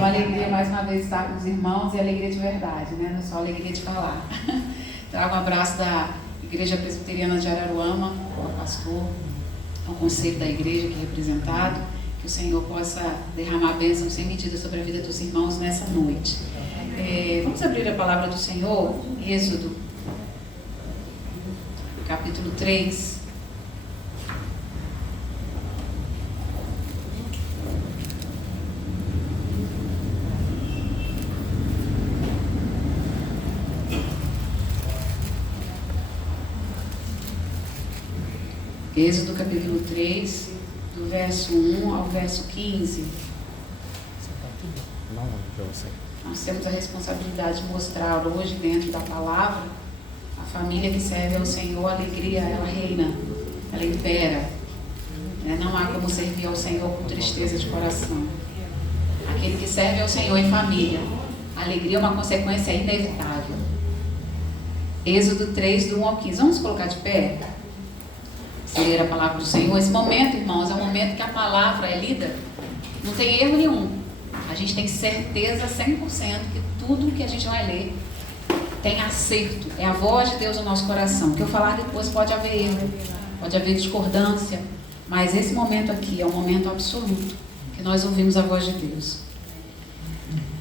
uma alegria mais uma vez estar com os irmãos e alegria de verdade, né? Não é só alegria de falar. Trago um abraço da Igreja Presbiteriana de Araruama, ao pastor, ao conselho da igreja aqui representado, que o Senhor possa derramar bênção sem medida sobre a vida dos irmãos nessa noite. Vamos abrir a palavra do Senhor, Êxodo, capítulo 3. Êxodo capítulo 3, do verso 1 ao verso 15. Nós temos a responsabilidade de mostrar hoje, dentro da palavra, a família que serve ao Senhor, a alegria, ela reina, ela impera. Não há como servir ao Senhor com tristeza de coração. Aquele que serve ao Senhor em família, a alegria é uma consequência inevitável. Êxodo 3, do 1 ao 15. Vamos colocar de pé? Ler a palavra do Senhor. Esse momento, irmãos, é um momento que a palavra é lida, não tem erro nenhum. A gente tem certeza 100% que tudo que a gente vai ler tem acerto. É a voz de Deus no nosso coração. O que eu falar depois pode haver erro, pode haver discordância, mas esse momento aqui é um momento absoluto que nós ouvimos a voz de Deus.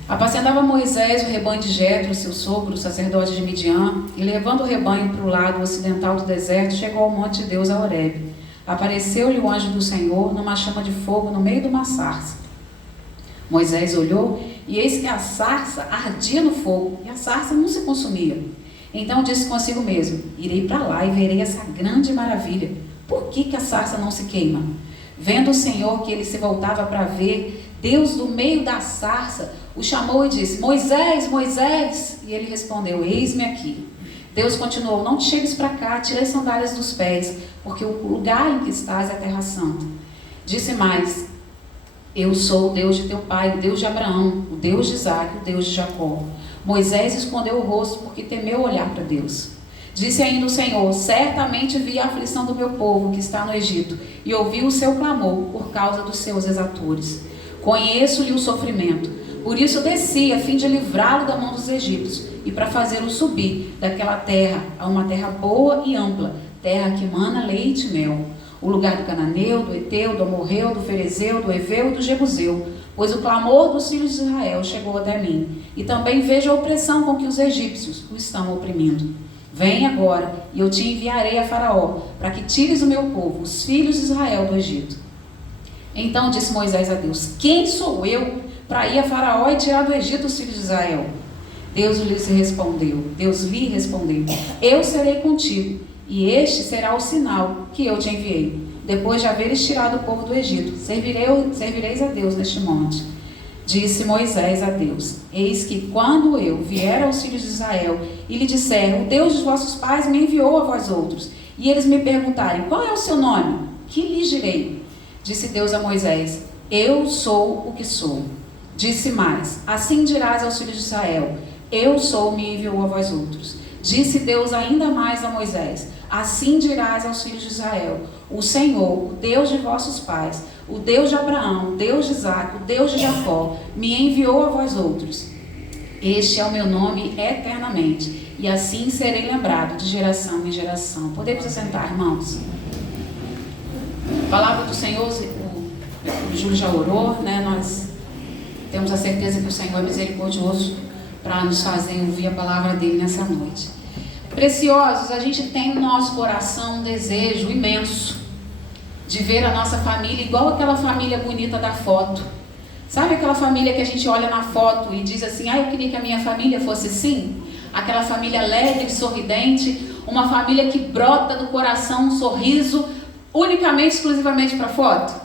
Apacentava Moisés o rebanho de Jetro, seu sogro, sacerdote de Midian, e levando o rebanho para o lado ocidental do deserto, chegou ao monte de Deus, a Horebe. Apareceu-lhe o anjo do Senhor numa chama de fogo no meio de uma sarça. Moisés olhou, e eis que a sarça ardia no fogo, e a sarça não se consumia. Então disse consigo mesmo: irei para lá e verei essa grande maravilha. Por que a sarça não se queima? Vendo o Senhor que ele se voltava para ver, Deus, do meio da sarça, o chamou e disse: Moisés, Moisés. E ele respondeu: eis-me aqui. Deus continuou: não te chegues para cá, tira as sandálias dos pés, porque o lugar em que estás é terra santa. Disse mais: eu sou o Deus de teu pai, o Deus de Abraão, o Deus de Isaque, o Deus de Jacó. Moisés escondeu o rosto porque temeu olhar para Deus. Disse ainda o Senhor: certamente vi a aflição do meu povo que está no Egito, e ouvi o seu clamor por causa dos seus exatores. Conheço-lhe o sofrimento, por isso desci a fim de livrá-lo da mão dos egípcios e para fazê-lo subir daquela terra a uma terra boa e ampla, terra que mana leite e mel, o lugar do cananeu, do eteu, do amorreu, do ferezeu, do heveu e do jebuseu, pois o clamor dos filhos de Israel chegou até mim, e também vejo a opressão com que os egípcios o estão oprimindo. Vem agora, e eu te enviarei a Faraó, para que tires o meu povo, os filhos de Israel, do Egito. Então disse Moisés a Deus: quem sou eu para ir a Faraó e tirar do Egito os filhos de Israel? Deus lhe respondeu: eu serei contigo, e este será o sinal que eu te enviei. Depois de haveres tirado o povo do Egito, servireis a Deus neste monte. Disse Moisés a Deus: eis que quando eu vier aos filhos de Israel e lhe disser: o Deus dos vossos pais me enviou a vós outros, e eles me perguntarem: qual é o seu nome? Que lhes direi? Disse Deus a Moisés: eu sou o que sou. Disse mais: assim dirás aos filhos de Israel: eu sou, me enviou a vós outros. Disse Deus ainda mais a Moisés: assim dirás aos filhos de Israel: o Senhor, o Deus de vossos pais, o Deus de Abraão, o Deus de Isaque, o Deus de Jacó, me enviou a vós outros. Este é o meu nome eternamente, e assim serei lembrado de geração em geração. Podemos assentar, irmãos? A palavra do Senhor, o Júlio já orou, né? Nós temos a certeza que o Senhor é misericordioso para nos fazer ouvir a palavra dele nessa noite. Preciosos, a gente tem no nosso coração um desejo imenso de ver a nossa família igual aquela família bonita da foto. Sabe aquela família que a gente olha na foto e diz assim: eu queria que a minha família fosse assim? Aquela família alegre e sorridente, uma família que brota do coração um sorriso unicamente, exclusivamente para a foto?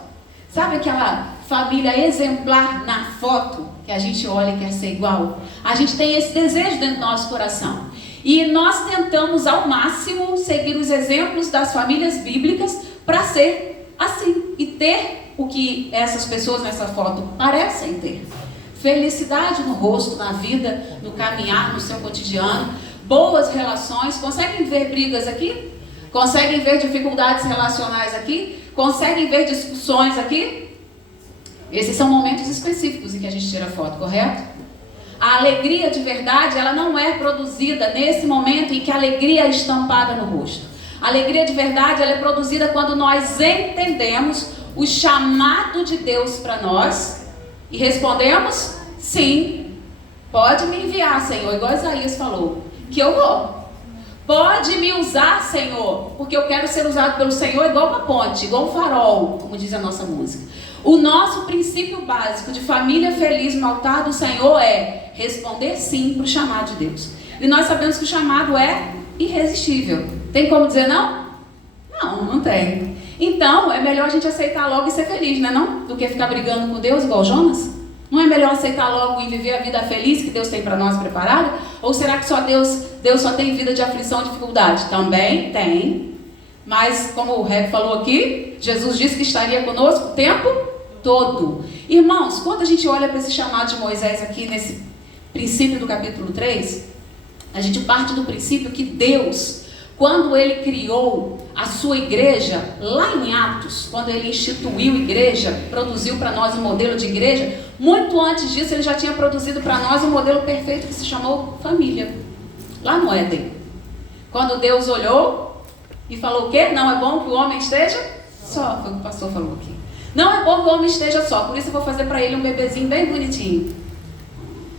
Sabe aquela família exemplar na foto que a gente olha e quer ser igual? A gente tem esse desejo dentro do nosso coração. E nós tentamos ao máximo seguir os exemplos das famílias bíblicas para ser assim e ter o que essas pessoas nessa foto parecem ter. Felicidade no rosto, na vida, no caminhar, no seu cotidiano, boas relações. Conseguem ver brigas aqui? Conseguem ver dificuldades relacionais aqui? Conseguem ver discussões aqui? Esses são momentos específicos em que a gente tira foto, correto? A alegria de verdade, ela não é produzida nesse momento em que a alegria é estampada no rosto. A alegria de verdade, ela é produzida quando nós entendemos o chamado de Deus para nós e respondemos, sim, pode me enviar, Senhor, igual Isaías falou, que eu vou. Pode me usar, Senhor, porque eu quero ser usado pelo Senhor igual uma ponte, igual um farol, como diz a nossa música. O nosso princípio básico de família feliz no altar do Senhor é responder sim para o chamado de Deus. E nós sabemos que o chamado é irresistível. Tem como dizer não? Não, não tem. Então, é melhor a gente aceitar logo e ser feliz, não é não? Do que ficar brigando com Deus igual Jonas? Não é melhor aceitar logo e viver a vida feliz que Deus tem para nós preparada? Ou será que só Deus só tem vida de aflição e dificuldade? Também tem. Mas, como o Reb falou aqui, Jesus disse que estaria conosco o tempo todo. Irmãos, quando a gente olha para esse chamado de Moisés aqui, nesse princípio do capítulo 3, a gente parte do princípio que Deus, quando Ele criou a sua igreja, lá em Atos, quando Ele instituiu igreja, produziu para nós um modelo de igreja, muito antes disso Ele já tinha produzido para nós um modelo perfeito que se chamou família, lá no Éden. Quando Deus olhou e falou o quê? Não é bom que o homem esteja só, foi o que o pastor falou aqui. Não é bom que o homem esteja só, por isso eu vou fazer para ele um bebezinho bem bonitinho.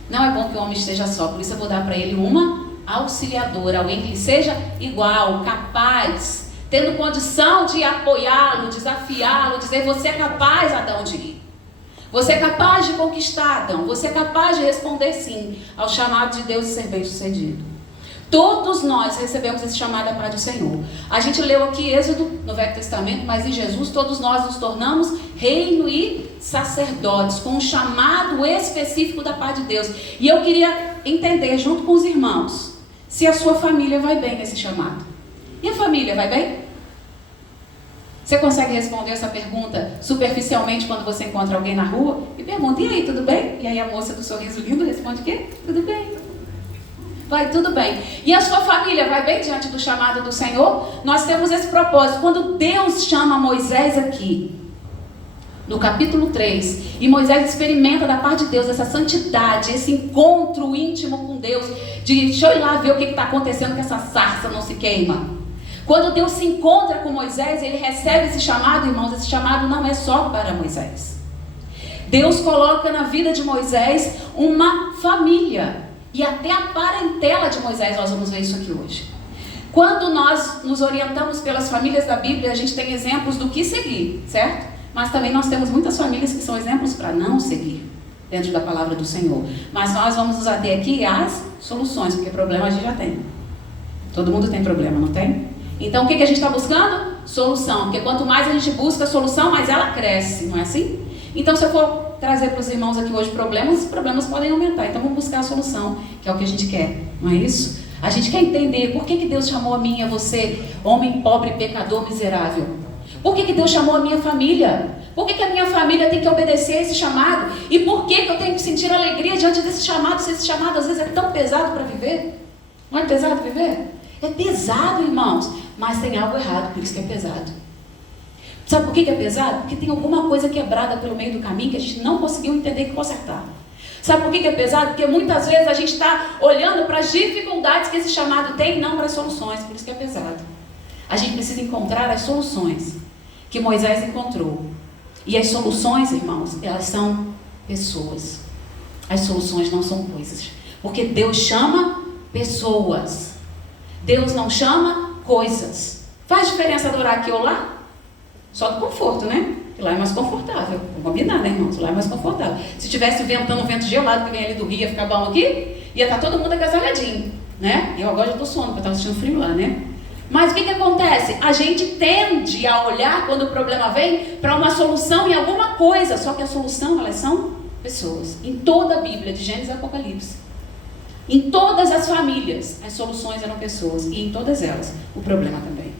Não é bom que o homem esteja só, por isso eu vou dar para ele uma auxiliadora, alguém que lhe seja igual, capaz, tendo condição de apoiá-lo, desafiá-lo, dizer: você é capaz, Adão, de ir. Você é capaz de conquistar, Adão. Você é capaz de responder sim ao chamado de Deus e ser bem-sucedido. Todos nós recebemos esse chamado da parte do Senhor. A gente leu aqui Êxodo no Velho Testamento, mas em Jesus todos nós nos tornamos reino e sacerdotes, com um chamado específico da parte de Deus. E eu queria entender junto com os irmãos se a sua família vai bem nesse chamado. E a família vai bem? Você consegue responder essa pergunta superficialmente quando você encontra alguém na rua e pergunta: e aí, tudo bem? E aí a moça do sorriso lindo responde o quê? Tudo bem. Vai tudo bem. E a sua família vai bem diante do chamado do Senhor? Nós temos esse propósito. Quando Deus chama Moisés aqui, no capítulo 3, e Moisés experimenta da parte de Deus essa santidade, esse encontro íntimo com Deus, de deixa eu ir lá ver o que está acontecendo, que essa sarça não se queima. Quando Deus se encontra com Moisés, ele recebe esse chamado, irmãos. Esse chamado não é só para Moisés. Deus coloca na vida de Moisés uma família. E até a parentela de Moisés, nós vamos ver isso aqui hoje. Quando nós nos orientamos pelas famílias da Bíblia, a gente tem exemplos do que seguir, certo? Mas também nós temos muitas famílias que são exemplos para não seguir, dentro da palavra do Senhor. Mas nós vamos nos ater aqui às soluções, porque problema a gente já tem. Todo mundo tem problema, não tem? Então o que a gente está buscando? Solução. Porque quanto mais a gente busca a solução, mais ela cresce, não é assim? Então se eu for trazer para os irmãos aqui hoje problemas, os problemas podem aumentar. Então vamos buscar a solução, que é o que a gente quer, não é isso? A gente quer entender por que Deus chamou a mim e a você, homem pobre, pecador, miserável. Por que Deus chamou a minha família? Por que a minha família tem que obedecer a esse chamado? E por que eu tenho que sentir alegria diante desse chamado, se esse chamado às vezes é tão pesado para viver? Não é pesado viver? É pesado, irmãos, mas tem algo errado, por isso que é pesado. Sabe por que é pesado? Porque tem alguma coisa quebrada pelo meio do caminho que a gente não conseguiu entender e consertar. Sabe por que é pesado? Porque muitas vezes a gente está olhando para as dificuldades que esse chamado tem e não para as soluções, por isso que é pesado. A gente precisa encontrar as soluções que Moisés encontrou. E as soluções, irmãos, elas são pessoas. As soluções não são coisas. Porque Deus chama pessoas. Deus não chama coisas. Faz diferença adorar aqui ou lá? Só do conforto, né? Porque lá é mais confortável. Vamos combinar, né, irmãos? Lá é mais confortável. Se tivesse ventando um vento gelado que vem ali do Rio, ia ficar bom aqui, ia estar todo mundo agasalhadinho, né? E eu agora já estou suando, porque eu estava sentindo frio lá, né? Mas o que acontece? A gente tende a olhar, quando o problema vem, para uma solução em alguma coisa. Só que a solução, elas são pessoas. Em toda a Bíblia, de Gênesis a Apocalipse. Em todas as famílias, as soluções eram pessoas. E em todas elas, o problema também.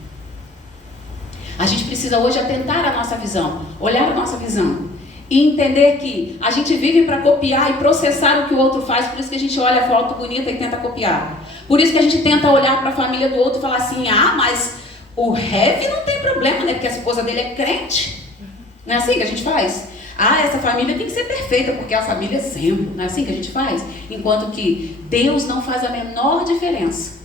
A gente precisa hoje atentar a nossa visão, olhar a nossa visão e entender que a gente vive para copiar e processar o que o outro faz, por isso que a gente olha a foto bonita e tenta copiar. Por isso que a gente tenta olhar para a família do outro e falar assim: ah, mas o Rev não tem problema, né? Porque a esposa dele é crente. Não é assim que a gente faz? Ah, essa família tem que ser perfeita, porque a família é exemplo. Não é assim que a gente faz? Enquanto que Deus não faz a menor diferença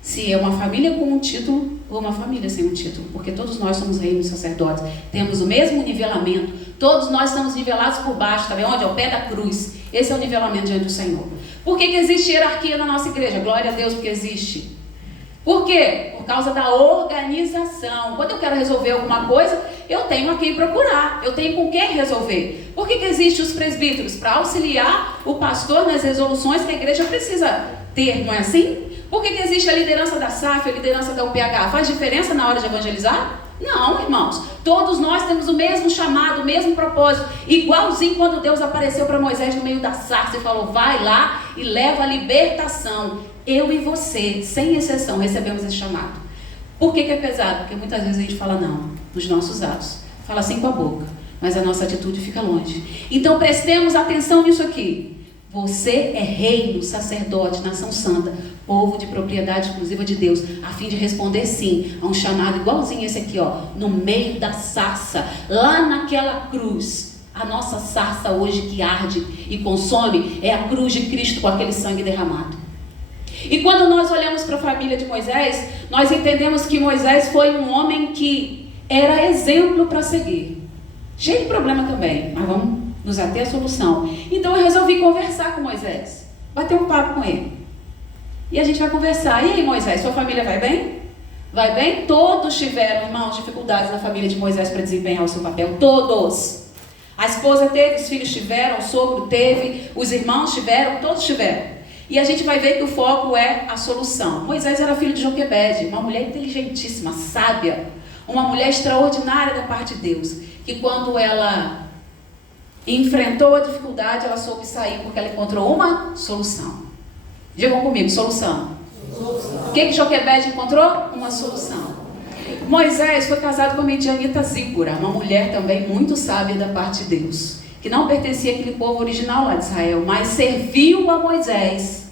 se é uma família com um título ou uma família sem um título. Porque todos nós somos reinos sacerdotes. Temos o mesmo nivelamento. Todos nós estamos nivelados por baixo, tá vendo? Onde? Ao pé da cruz. Esse é o nivelamento diante do Senhor. Por que existe hierarquia na nossa igreja? Glória a Deus, porque existe. Por quê? Por causa da organização. Quando eu quero resolver alguma coisa, eu tenho a quem procurar. Eu tenho com quem resolver. Por que existem os presbíteros? Para auxiliar o pastor nas resoluções que a igreja precisa ter, não é assim? Por que existe a liderança da SAF, a liderança da UPH? Faz diferença na hora de evangelizar? Não, irmãos. Todos nós temos o mesmo chamado, o mesmo propósito. Igualzinho quando Deus apareceu para Moisés no meio da sarça e falou, vai lá e leva a libertação. Eu e você, sem exceção, recebemos esse chamado. Por que é pesado? Porque muitas vezes a gente fala não, nos nossos atos. Fala assim com a boca, mas a nossa atitude fica longe. Então prestemos atenção nisso aqui. Você é reino, sacerdote, nação santa, povo de propriedade exclusiva de Deus, a fim de responder sim a um chamado igualzinho esse aqui, ó, no meio da sarça, lá naquela cruz. A nossa sarça hoje que arde e consome é a cruz de Cristo com aquele sangue derramado. E quando nós olhamos para a família de Moisés, nós entendemos que Moisés foi um homem que era exemplo para seguir. Cheio de problema também, mas vamos nos ater à solução. Então eu resolvi conversar com Moisés, bater um papo com ele. E a gente vai conversar. E aí, Moisés, sua família vai bem? Vai bem? Todos tiveram, irmãos, dificuldades na família de Moisés para desempenhar o seu papel. Todos. A esposa teve, os filhos tiveram, o sogro teve, os irmãos tiveram, todos tiveram. E a gente vai ver que o foco é a solução. Moisés era filho de Joquebede, uma mulher inteligentíssima, sábia, uma mulher extraordinária da parte de Deus, que quando ela enfrentou a dificuldade, ela soube sair porque ela encontrou uma solução. Digam comigo, solução. O que Joquebede encontrou? Uma solução. Moisés foi casado com a Midianita Zípora, uma mulher também muito sábia da parte de Deus, que não pertencia àquele povo original lá de Israel, mas serviu a Moisés,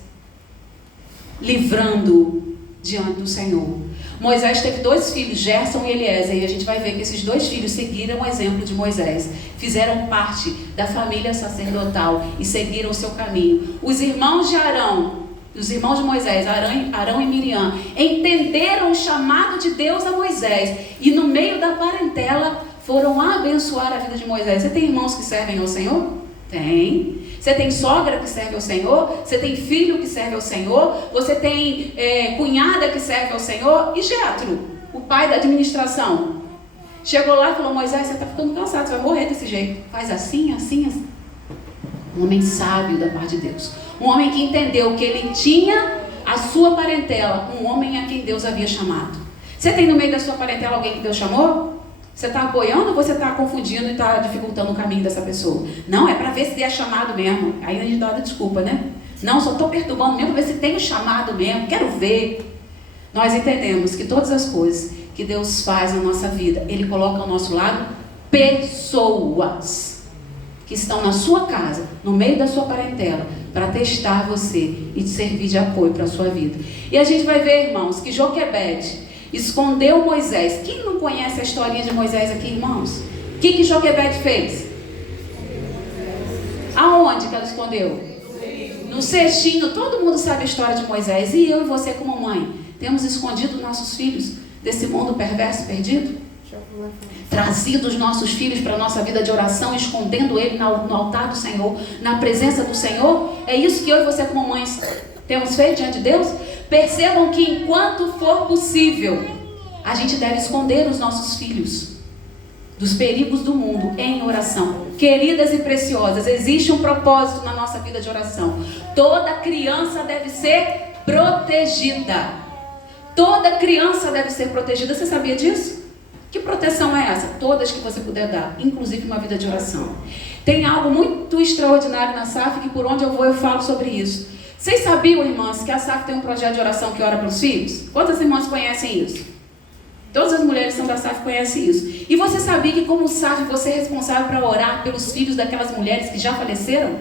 livrando diante do Senhor. Moisés teve 2 filhos, Gerson e Eliezer, e a gente vai ver que esses 2 filhos seguiram o exemplo de Moisés, fizeram parte da família sacerdotal e seguiram o seu caminho. Os irmãos de Arão, os irmãos de Moisés, Arão e Miriam, entenderam o chamado de Deus a Moisés, e no meio da parentela foram abençoar a vida de Moisés. Você tem irmãos que servem ao Senhor? Tem. Você tem sogra que serve ao Senhor? Você tem filho que serve ao Senhor? Você tem cunhada que serve ao Senhor? E Jetro, o pai da administração, chegou lá e falou, Moisés, você está ficando cansado, você vai morrer desse jeito. Faz assim, assim, assim. Um homem sábio da parte de Deus. Um homem que entendeu que ele tinha a sua parentela, um homem a quem Deus havia chamado. Você tem no meio da sua parentela alguém que Deus chamou? Você está apoiando ou você está confundindo e está dificultando o caminho dessa pessoa? Não, é para ver se é chamado mesmo. Aí a gente dá desculpa, né? Não, só estou perturbando mesmo para ver se tem o chamado mesmo. Quero ver. Nós entendemos que todas as coisas que Deus faz na nossa vida, Ele coloca ao nosso lado pessoas que estão na sua casa, no meio da sua parentela, para testar você e te servir de apoio para a sua vida. E a gente vai ver, irmãos, que Joquebede escondeu Moisés. Quem não conhece a historinha de Moisés aqui, irmãos? O que Joquebede fez? Aonde que ela escondeu? No cestinho. Todo mundo sabe a história de Moisés. E eu e você como mãe, temos escondido nossos filhos desse mundo perverso, perdido? Trazido os nossos filhos para a nossa vida de oração, escondendo ele no altar do Senhor, na presença do Senhor? É isso que eu e você como mães temos feito diante de Deus? Percebam que enquanto for possível, a gente deve esconder os nossos filhos dos perigos do mundo em oração. Queridas e preciosas, existe um propósito na nossa vida de oração. Toda criança deve ser protegida. Toda criança deve ser protegida. Você sabia disso? Que proteção é essa? Todas que você puder dar, inclusive uma vida de oração. Tem algo muito extraordinário na SAF que por onde eu vou eu falo sobre isso. Vocês sabiam, irmãs, que a SAF tem um projeto de oração que ora pelos filhos? Quantas irmãs conhecem isso? Todas as mulheres que são da SAF conhecem isso. E você sabia que como SAF você é responsável para orar pelos filhos daquelas mulheres que já faleceram?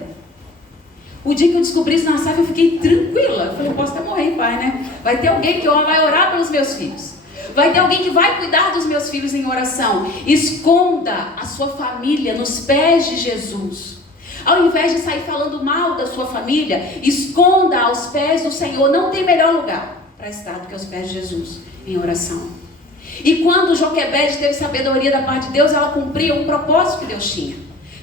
O dia que eu descobri isso na SAF eu fiquei tranquila. Eu falei, posso até morrer em paz, né? Vai ter alguém que vai orar pelos meus filhos. Vai ter alguém que vai cuidar dos meus filhos em oração. Esconda a sua família nos pés de Jesus. Ao invés de sair falando mal da sua família, esconda aos pés do Senhor. Não tem melhor lugar para estar do que aos pés de Jesus em oração. E quando Joquebede teve sabedoria da parte de Deus, ela cumpria um propósito que Deus tinha.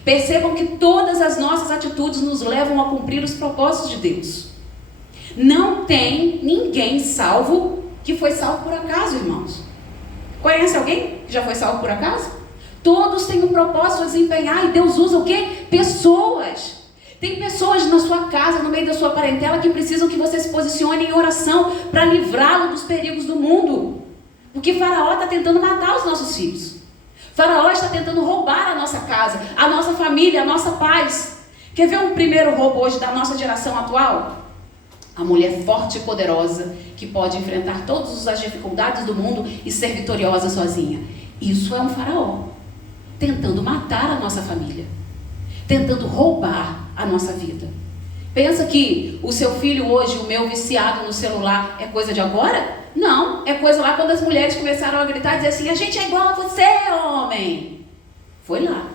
Percebam que todas as nossas atitudes nos levam a cumprir os propósitos de Deus. Não tem ninguém salvo que foi salvo por acaso, irmãos. Conhece alguém que já foi salvo por acaso? Todos têm um propósito a desempenhar e Deus usa o quê? Pessoas. Tem pessoas na sua casa, no meio da sua parentela, que precisam que você se posicione em oração para livrá-lo dos perigos do mundo. Porque Faraó está tentando matar os nossos filhos. Faraó está tentando roubar a nossa casa, a nossa família, a nossa paz. Quer ver um primeiro roubo hoje da nossa geração atual? A mulher forte e poderosa, que pode enfrentar todas as dificuldades do mundo e ser vitoriosa sozinha. Isso é um faraó, tentando matar a nossa família, tentando roubar a nossa vida. Pensa que o seu filho hoje, o meu viciado no celular, é coisa de agora? Não, é coisa lá quando as mulheres começaram a gritar e dizer assim: a gente é igual a você, homem. Foi lá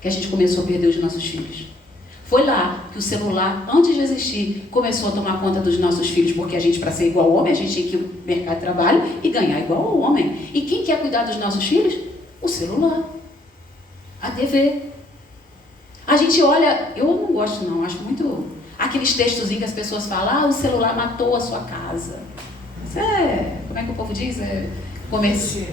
que a gente começou a perder os nossos filhos. Foi lá que o celular, antes de existir, começou a tomar conta dos nossos filhos, porque a gente, para ser igual ao homem, a gente tinha que ir ao mercado de trabalho e ganhar igual ao homem. E quem quer cuidar dos nossos filhos? O celular, a TV. A gente olha, eu não gosto não, acho muito... Aqueles textozinhos que as pessoas falam: o celular matou a sua casa. Isso é, como é que o povo diz? Comercial.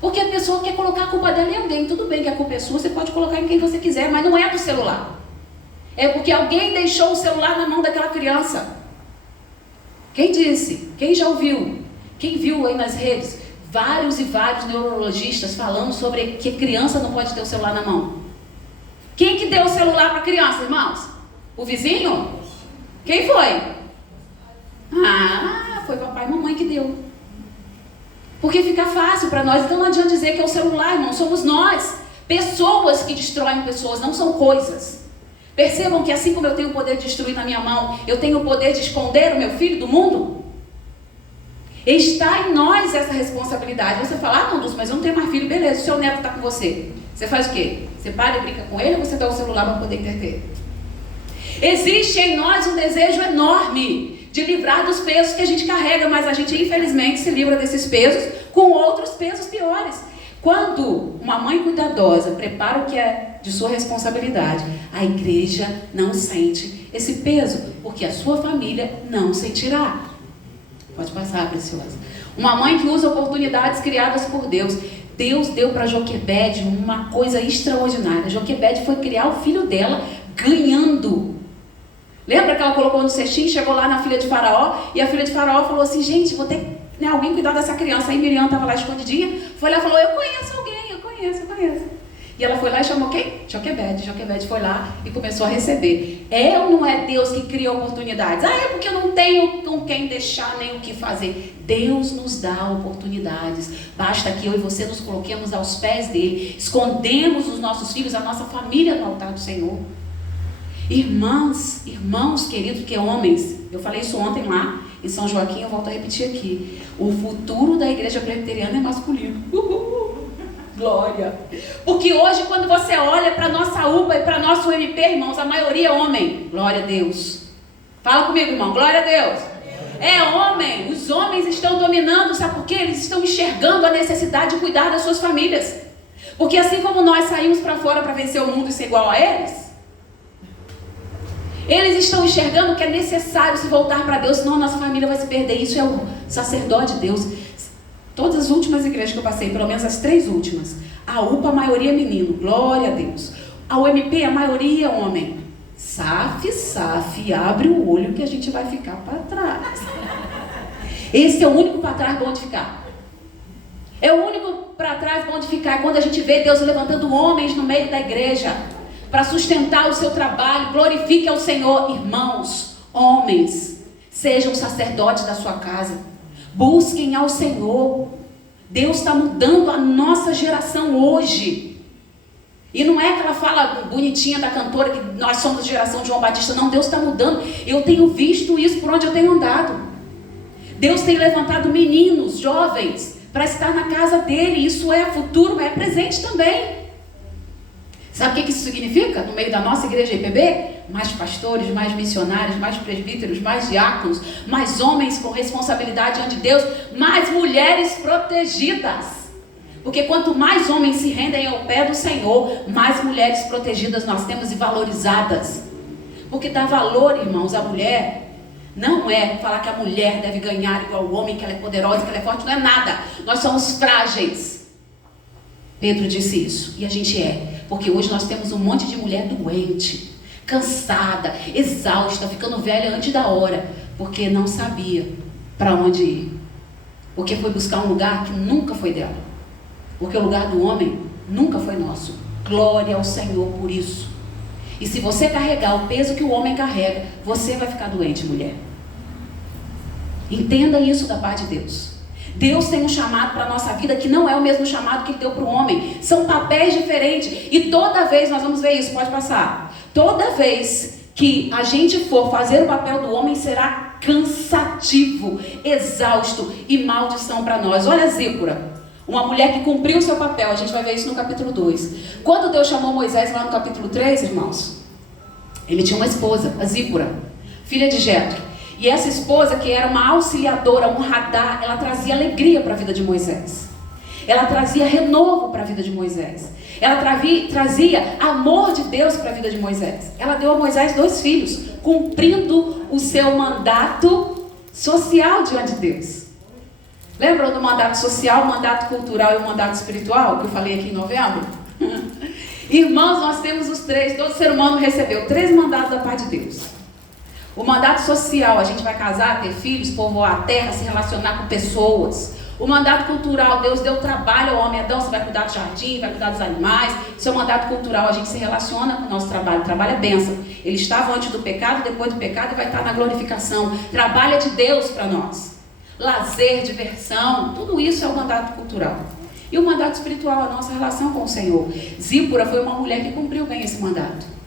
Porque a pessoa quer colocar a culpa dela em alguém. Tudo bem que a culpa é sua, você pode colocar em quem você quiser, mas não é do celular. É porque alguém deixou o celular na mão daquela criança. Quem disse? Quem já ouviu? Quem viu aí nas redes? Vários e vários neurologistas falando sobre que criança não pode ter o celular na mão. Quem que deu o celular para a criança, irmãos? O vizinho? Quem foi? Foi papai e mamãe que deu. Porque fica fácil para nós. Então não adianta dizer que é o celular, irmão. Somos nós. Pessoas que destroem pessoas, não são coisas. Percebam que assim como eu tenho o poder de destruir na minha mão, eu tenho o poder de esconder o meu filho do mundo. Está em nós essa responsabilidade. Você fala: não, Dulce, mas eu não tenho mais filho. Beleza, o seu neto está com você. Você faz o quê? Você para e brinca com ele ou você dá o celular para poder interter? Existe em nós um desejo enorme de livrar dos pesos que a gente carrega, mas a gente infelizmente se livra desses pesos com outros pesos piores. Quando uma mãe cuidadosa prepara o que é de sua responsabilidade, a igreja não sente esse peso, porque a sua família não sentirá. Pode passar, preciosa. Uma mãe que usa oportunidades criadas por Deus. Deus deu para Joquebede uma coisa extraordinária. Joquebede foi criar o filho dela ganhando. Lembra que ela colocou no cestinho, chegou lá na filha de Faraó, e a filha de Faraó falou assim: gente, vou ter alguém cuidar dessa criança. Aí Miriam estava lá escondidinha, foi lá e falou: eu conheço alguém, eu conheço. E ela foi lá e chamou quem? Joquebede. Joquebede foi lá e começou a receber. É ou não é Deus que cria oportunidades? É porque eu não tenho com quem deixar nem o que fazer. Deus nos dá oportunidades. Basta que eu e você nos coloquemos aos pés dele. Escondemos os nossos filhos, a nossa família no altar do Senhor. Irmãos queridos, que homens, eu falei isso ontem lá em São Joaquim, eu volto a repetir aqui. O futuro da igreja presbiteriana é masculino. Glória. Porque hoje, quando você olha para a nossa UPA e para nosso UMP, irmãos, a maioria é homem. Glória a Deus. Fala comigo, irmão. Glória a Deus. É homem. Os homens estão dominando, sabe por quê? Eles estão enxergando a necessidade de cuidar das suas famílias. Porque assim como nós saímos para fora para vencer o mundo e ser igual a eles, eles estão enxergando que é necessário se voltar para Deus, senão a nossa família vai se perder. Isso é o sacerdote de Deus. Todas as últimas igrejas que eu passei, pelo menos as 3 últimas, a UPA a maioria é menino, glória a Deus. A UMP a maioria é homem. SAF, abre o olho que a gente vai ficar para trás. Esse é o único para trás bom de ficar. É o único para trás bom de ficar. Quando a gente vê Deus levantando homens no meio da igreja para sustentar o seu trabalho, glorifique ao Senhor. Irmãos, homens, sejam sacerdotes da sua casa. Busquem ao Senhor. Deus está mudando a nossa geração hoje. E não é aquela fala bonitinha da cantora que nós somos geração de João Batista. Não, Deus está mudando. Eu tenho visto isso por onde eu tenho andado. Deus tem levantado meninos, jovens, para estar na casa dele. Isso é futuro, mas é presente também. Sabe o que isso significa? No meio da nossa igreja IPB? Mais pastores, mais missionários, mais presbíteros, mais diáconos, mais homens com responsabilidade diante de Deus, mais mulheres protegidas. Porque quanto mais homens se rendem ao pé do Senhor, mais mulheres protegidas nós temos e valorizadas. Porque dá valor, irmãos, à mulher não é falar que a mulher deve ganhar igual o homem, que ela é poderosa, que ela é forte, não é nada. Nós somos frágeis. Pedro disse isso, e a gente é. Porque hoje nós temos um monte de mulher doente, cansada, exausta, ficando velha antes da hora, porque não sabia para onde ir. Porque foi buscar um lugar que nunca foi dela. Porque o lugar do homem nunca foi nosso. Glória ao Senhor por isso. E se você carregar o peso que o homem carrega, você vai ficar doente, mulher. Entenda isso da parte de Deus. Deus tem um chamado para a nossa vida que não é o mesmo chamado que Ele deu para o homem. São papéis diferentes. E toda vez, nós vamos ver isso, pode passar. Toda vez que a gente for fazer o papel do homem, será cansativo, exausto e maldição para nós. Olha a Zípora, uma mulher que cumpriu o seu papel. A gente vai ver isso no capítulo 2. Quando Deus chamou Moisés lá no capítulo 3, irmãos, ele tinha uma esposa, a Zípora, filha de Jetro. E essa esposa, que era uma auxiliadora, um radar, ela trazia alegria para a vida de Moisés. Ela trazia renovo para a vida de Moisés. Ela trazia amor de Deus para a vida de Moisés. Ela deu a Moisés 2 filhos, cumprindo o seu mandato social diante de Deus. Lembram do mandato social, o mandato cultural e o mandato espiritual, que eu falei aqui em novembro? Irmãos, nós temos os 3, todo ser humano recebeu 3 mandatos da parte de Deus. O mandato social, a gente vai casar, ter filhos, povoar a terra, se relacionar com pessoas. O mandato cultural, Deus deu trabalho ao homem. Adão, você vai cuidar do jardim, vai cuidar dos animais. Isso é o mandato cultural, a gente se relaciona com o nosso trabalho. O trabalho é bênção. Ele estava antes do pecado, depois do pecado e vai estar na glorificação. Trabalho é de Deus para nós. Lazer, diversão, tudo isso é o mandato cultural. E o mandato espiritual, a nossa relação com o Senhor. Zípora foi uma mulher que cumpriu bem esse mandato.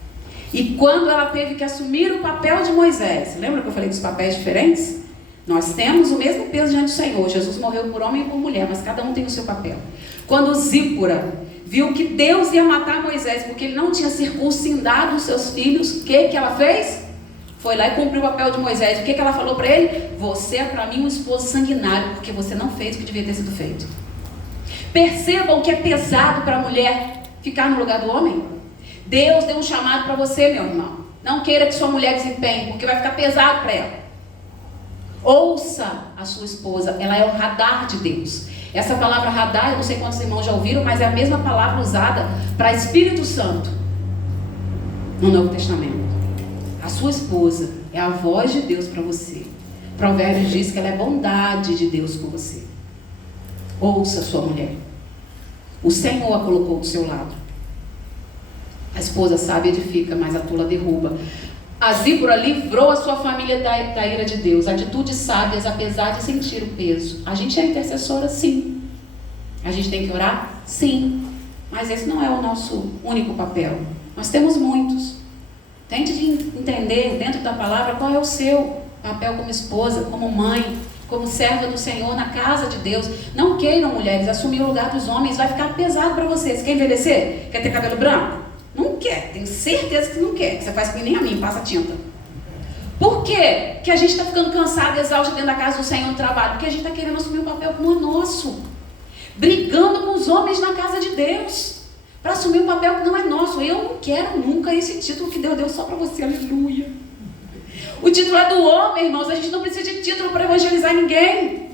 E quando ela teve que assumir o papel de Moisés, lembra que eu falei dos papéis diferentes? Nós temos o mesmo peso diante do Senhor. Jesus morreu por homem e por mulher, mas cada um tem o seu papel. Quando Zípora viu que Deus ia matar Moisés, porque ele não tinha circuncidado os seus filhos, o que ela fez? Foi lá e cumpriu o papel de Moisés. O que ela falou para ele? Você é para mim um esposo sanguinário, porque você não fez o que devia ter sido feito. Percebam que é pesado para a mulher ficar no lugar do homem? Deus deu um chamado para você, meu irmão. Não queira que sua mulher desempenhe, porque vai ficar pesado para ela. Ouça a sua esposa, ela é o radar de Deus. Essa palavra radar, eu não sei quantos irmãos já ouviram, mas é a mesma palavra usada para Espírito Santo no Novo Testamento. A sua esposa é a voz de Deus para você. Provérbios diz que ela é bondade de Deus com você. Ouça a sua mulher. O Senhor a colocou do seu lado. A esposa sábia edifica, mas a tola derruba. A Zípora livrou a sua família da ira de Deus. Atitudes sábias, apesar de sentir o peso. A gente é intercessora, sim. A gente tem que orar? Sim. Mas esse não é o nosso único papel. Nós temos muitos. Tente de entender dentro da palavra qual é o seu papel como esposa, como mãe, como serva do Senhor na casa de Deus. Não queiram, mulheres, assumir o lugar dos homens. Vai ficar pesado para vocês. Quer envelhecer? Quer ter cabelo branco? Não quer, tenho certeza que não quer. Você faz que nem a mim, passa tinta. Por quê? Que a gente está ficando cansado, exausto dentro da casa do Senhor no trabalho? Porque a gente está querendo assumir um papel que não é nosso. Brigando com os homens na casa de Deus. Para assumir um papel que não é nosso. Eu não quero nunca esse título que Deus deu só para você. Aleluia. O título é do homem, irmãos. A gente não precisa de título para evangelizar ninguém.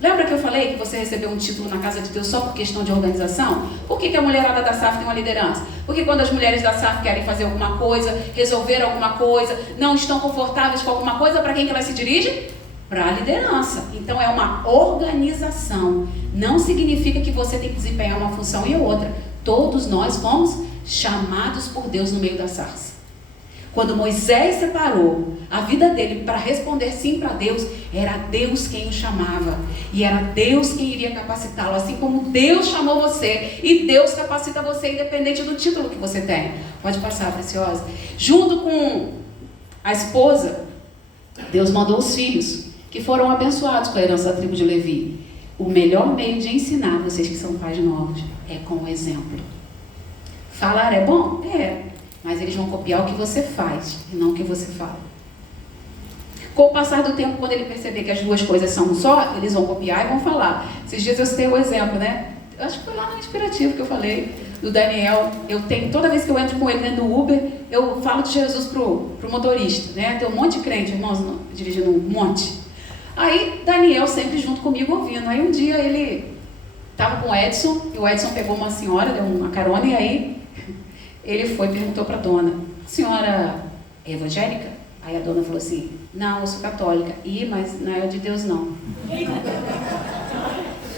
Lembra que eu falei que você recebeu um título na casa de Deus só por questão de organização? Por que a mulherada da SAF tem uma liderança? Porque quando as mulheres da SAF querem fazer alguma coisa, resolver alguma coisa, não estão confortáveis com alguma coisa, para quem que elas se dirigem? Para a liderança. Então é uma organização. Não significa que você tem que desempenhar uma função e outra. Todos nós fomos chamados por Deus no meio da sarça. Quando Moisés separou a vida dele para responder sim para Deus, era Deus quem o chamava. E era Deus quem iria capacitá-lo. Assim como Deus chamou você e Deus capacita você independente do título que você tem. Pode passar, preciosa. Junto com a esposa, Deus mandou os filhos. que foram abençoados com a herança da tribo de Levi. O melhor meio de ensinar vocês que são pais novos é com o exemplo. Falar é bom? É. Mas eles vão copiar o que você faz e não o que você fala. Com o passar do tempo, quando ele perceber que as duas coisas são um só, eles vão copiar e vão falar. Esses dias eu citei o exemplo, né? Eu acho que foi lá no Inspirativo que eu falei, do Daniel. Eu tenho, toda vez que eu entro com ele dentro do Uber, eu falo de Jesus pro motorista, né? Tem um monte de crente, irmãos, dirigindo um monte. Aí, Daniel sempre junto comigo ouvindo. Aí um dia ele estava com o Edson, e o Edson pegou uma senhora, deu uma carona, e aí ele foi e perguntou para a dona: senhora é evangélica? Aí a dona falou assim: não, eu sou católica. Ih, mas não é de Deus não.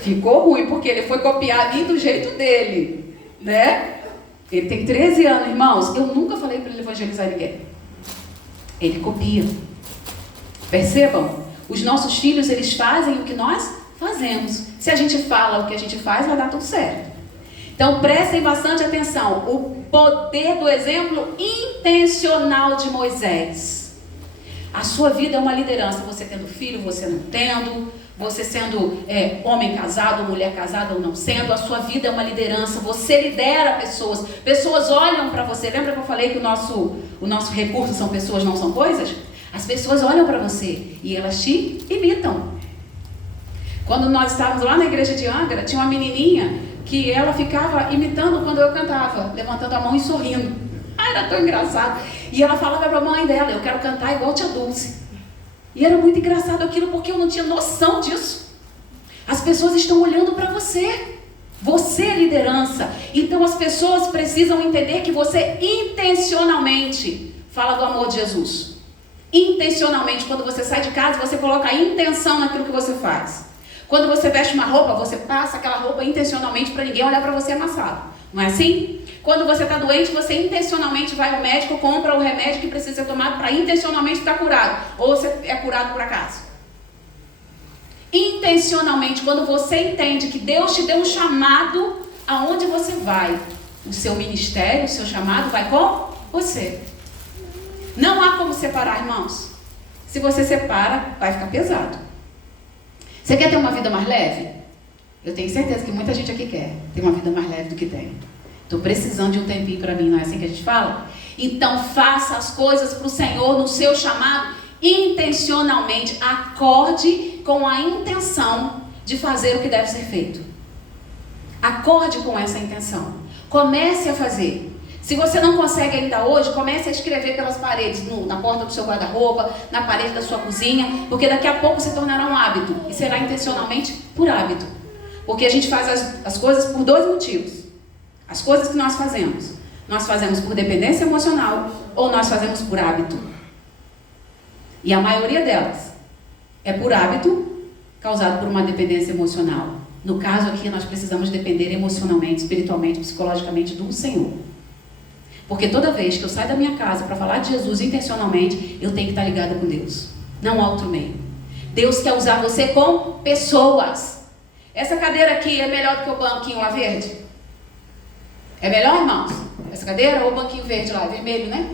Ficou ruim, porque ele foi copiar do jeito dele, né? Ele tem 13 anos, irmãos. Eu nunca falei para ele evangelizar ninguém. Ele copia. Percebam? Os nossos filhos, eles fazem o que nós fazemos. Se a gente fala o que a gente faz, vai dar tudo certo. Então, prestem bastante atenção. O poder do exemplo intencional de Moisés. A sua vida é uma liderança. Você tendo filho, você não tendo. Você sendo homem casado, mulher casada ou não sendo. A sua vida é uma liderança. Você lidera pessoas. Pessoas olham para você. Lembra que eu falei que o nosso recurso são pessoas, não são coisas? As pessoas olham para você e elas te imitam. Quando nós estávamos lá na igreja de Angra, tinha uma menininha que ela ficava imitando quando eu cantava, levantando a mão e sorrindo. Era tão engraçado. E ela falava para a mãe dela: eu quero cantar igual tia Dulce. E era muito engraçado aquilo, porque eu não tinha noção disso. As pessoas estão olhando para você. Você é liderança. Então as pessoas precisam entender que você intencionalmente fala do amor de Jesus. Intencionalmente, quando você sai de casa, você coloca a intenção naquilo que você faz. Quando você veste uma roupa, você passa aquela roupa intencionalmente para ninguém olhar para você amassado. Não é assim? Quando você está doente, você intencionalmente vai ao médico, compra o remédio que precisa ser tomado para intencionalmente ficar curado. Ou você é curado por acaso. Intencionalmente, quando você entende que Deus te deu um chamado, aonde você vai? O seu ministério, o seu chamado vai com você. Não há como separar, irmãos. Se você separa, vai ficar pesado. Você quer ter uma vida mais leve? Eu tenho certeza que muita gente aqui quer ter uma vida mais leve do que tem. Estou precisando de um tempinho para mim, não é assim que a gente fala? Então faça as coisas para o Senhor no seu chamado intencionalmente. Acorde com a intenção de fazer o que deve ser feito. Acorde com essa intenção. Comece a fazer. Se você não consegue ainda hoje, comece a escrever pelas paredes, na porta do seu guarda-roupa, na parede da sua cozinha, porque daqui a pouco se tornará um hábito, e será intencionalmente por hábito. Porque a gente faz as coisas por dois motivos. As coisas que nós fazemos por dependência emocional, ou nós fazemos por hábito. E a maioria delas é por hábito, causado por uma dependência emocional. No caso aqui, nós precisamos depender emocionalmente, espiritualmente, psicologicamente do Senhor. Porque toda vez que eu saio da minha casa para falar de Jesus intencionalmente, eu tenho que estar ligada com Deus. Não há outro meio. Deus quer usar você com pessoas. Essa cadeira aqui é melhor do que o banquinho lá verde? É melhor, irmãos? Essa cadeira ou o banquinho verde lá? Vermelho, né?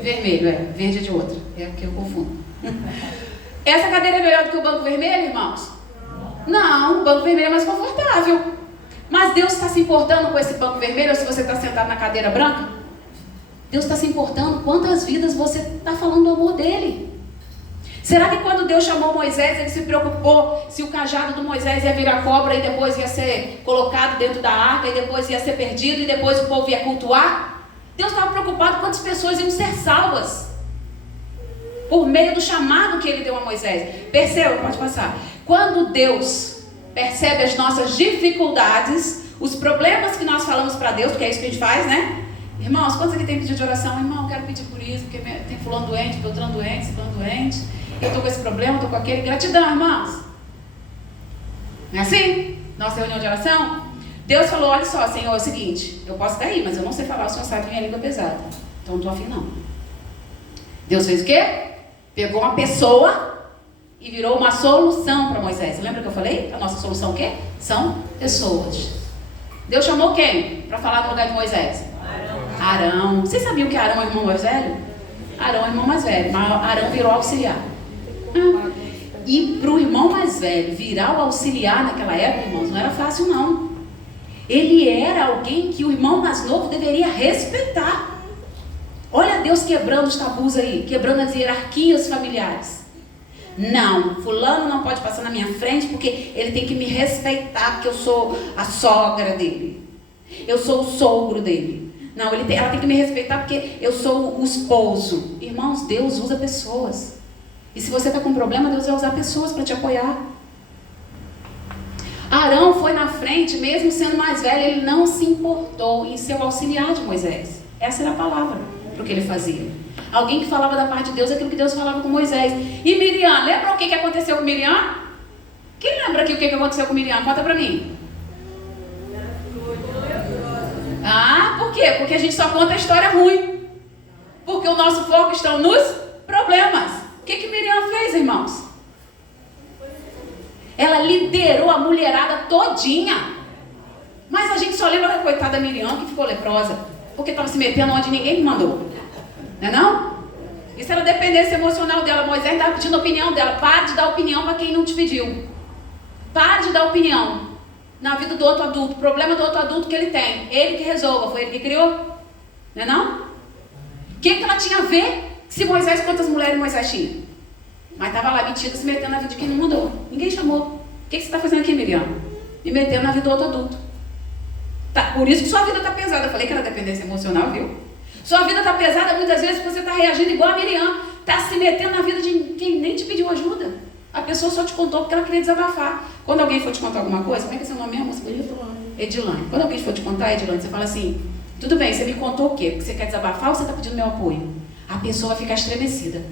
Vermelho, é. Verde é de outra. É que eu confundo. Essa cadeira é melhor do que o banco vermelho, irmãos? Não, o banco vermelho é mais confortável. Mas Deus está se importando com esse banco vermelho ou se você está sentado na cadeira branca? Deus está se importando quantas vidas você está falando do amor dele. Será que quando Deus chamou Moisés, ele se preocupou se o cajado do Moisés ia virar cobra e depois ia ser colocado dentro da arca e depois ia ser perdido e depois o povo ia cultuar? Deus estava preocupado quantas pessoas iam ser salvas por meio do chamado que ele deu a Moisés. Perceba, pode passar. Quando Deus percebe as nossas dificuldades, os problemas que nós falamos para Deus, porque é isso que a gente faz, né? Irmãos, quantos aqui tem pedido de oração? Irmão, eu quero pedir por isso, porque tem fulano doente, beltrano doente, ciclano doente. Eu estou com esse problema, estou com aquele. Gratidão, irmãos. Não é assim? Nossa reunião de oração? Deus falou: olha só, Senhor, é o seguinte, eu posso estar aí, mas eu não sei falar, o Senhor sabe que minha língua é pesada. Então não estou afim, não. Deus fez o quê? Pegou uma pessoa e virou uma solução para Moisés. Lembra que eu falei? A nossa solução o quê? São pessoas. Deus chamou quem para falar no lugar de Moisés? Arão. Vocês sabiam que Arão é o irmão mais velho? Arão é o irmão mais velho, mas Arão virou auxiliar. E para o irmão mais velho virar o auxiliar naquela época, irmãos, não era fácil não. Ele era alguém que o irmão mais novo deveria respeitar. Olha Deus quebrando os tabus aí, quebrando as hierarquias familiares. Não, fulano não pode passar na minha frente porque ele tem que me respeitar, porque eu sou a sogra dele. Eu sou o sogro dele. Não, ela tem que me respeitar porque eu sou o esposo. Irmãos, Deus usa pessoas. E se você está com problema, Deus vai usar pessoas para te apoiar. Arão foi na frente, mesmo sendo mais velho, ele não se importou em ser o auxiliar de Moisés. Essa era a palavra para o que ele fazia. Alguém que falava da parte de Deus, aquilo que Deus falava com Moisés. E Miriam, lembra o que aconteceu com Miriam? Quem lembra aqui o que aconteceu com Miriam? Conta para mim. Ah, por quê? Porque a gente só conta a história ruim. Porque o nosso foco está nos problemas. O que Miriam fez, irmãos? Ela liderou a mulherada todinha. Mas a gente só lembra da coitada Miriam que ficou leprosa. Porque estava se metendo onde ninguém mandou. Não é não? Isso era dependência emocional dela. Moisés estava pedindo a opinião dela. Pare de dar opinião para quem não te pediu. Pare de dar opinião na vida do outro adulto. O problema do outro adulto que ele tem. Ele que resolva. Foi ele que criou. Não é não? O que ela tinha a ver se Moisés, quantas mulheres Moisés tinha? Mas estava lá metida se metendo na vida de quem não mandou. Ninguém chamou. O que você está fazendo aqui, Miriam? Me metendo na vida do outro adulto. Tá, por isso que sua vida está pesada. Eu falei que era dependência emocional, viu? Sua vida está pesada muitas vezes porque você está reagindo igual a Miriam. Está se metendo na vida de quem nem te pediu ajuda. A pessoa só te contou porque ela queria desabafar. Quando alguém for te contar alguma coisa, como é que é seu nome mesmo, moça bonita? Edilane. Quando alguém for te contar, Edilane, você fala assim, tudo bem, você me contou o quê? Porque você quer desabafar ou você está pedindo meu apoio? A pessoa vai ficar estremecida.